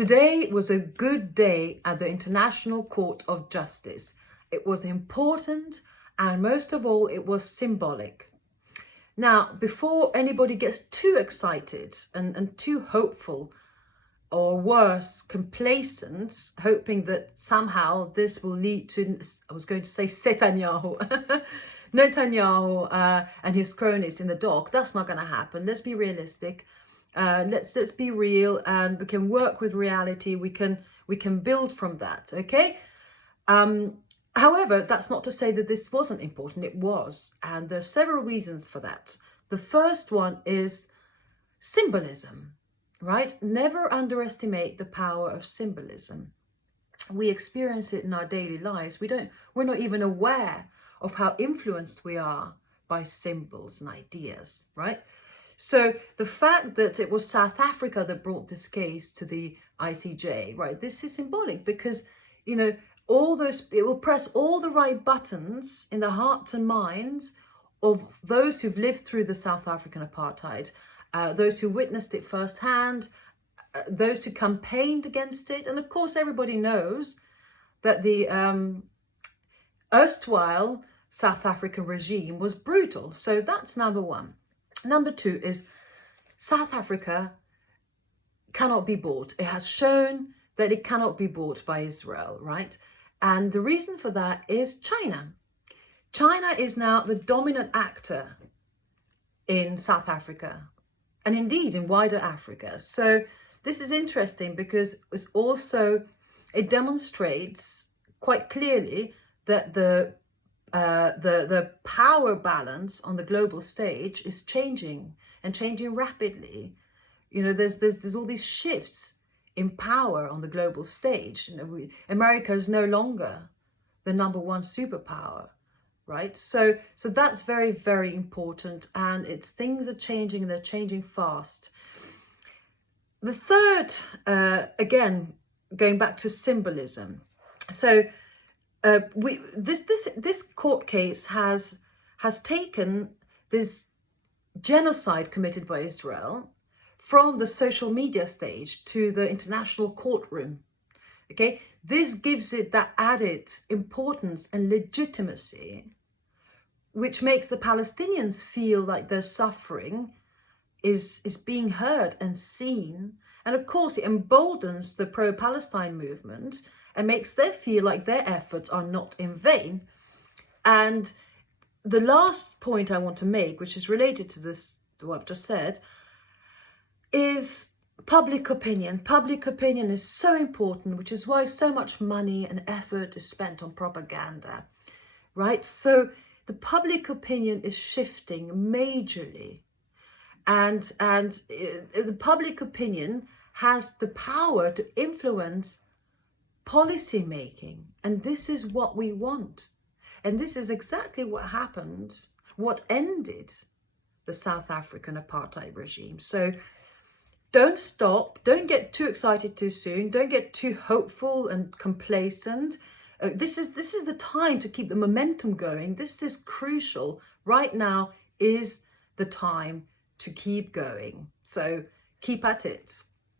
Today was a good day at the International Court of Justice. It was important, and most of all, it was symbolic. Now, before anybody gets too excited and too hopeful, or worse, complacent, hoping that somehow this will lead to, I was going to say Netanyahu, and his cronies in the dock. That's not going to happen. Let's be realistic. Let's be real, and we can work with reality. We can build from that. Okay. However, that's not to say that this wasn't important. It was, and there are several reasons for that. The first one is symbolism, right? Never underestimate the power of symbolism. We experience it in our daily lives. We're not even aware of how influenced we are by symbols and ideas, right? So the fact that it was South Africa that brought this case to the ICJ, right? This is symbolic because, it will press all the right buttons in the hearts and minds of those who've lived through the South African apartheid, those who witnessed it firsthand, those who campaigned against it. And of course, everybody knows that the erstwhile South African regime was brutal. So that's number one. Number two is South Africa cannot be bought. It has shown that it cannot be bought by Israel, right? And the reason for that is China. China is now the dominant actor in South Africa and indeed in wider Africa. So this is interesting because it demonstrates quite clearly that the power balance on the global stage is changing and changing rapidly. There's all these shifts in power on the global stage. America is no longer the number one superpower, right? So that's very, very important, and things are changing, and they're changing fast. The third, again, going back to symbolism. So this court case has taken this genocide committed by Israel from the social media stage to the international courtroom. Okay, this gives it that added importance and legitimacy, which makes the Palestinians feel like their suffering is being heard and seen. And of course, it emboldens the pro-Palestine movement and makes them feel like their efforts are not in vain. And the last point I want to make, which is related to what I've just said, is public opinion. Public opinion is so important, which is why so much money and effort is spent on propaganda, right? So the public opinion is shifting majorly, and the public opinion has the power to influence policy making, and this is what we want. And this is exactly what happened, what ended the South African apartheid regime. So don't stop, don't get too excited too soon, don't get too hopeful and complacent. This is the time to keep the momentum going. This is crucial. Right now is the time to keep going. So keep at it.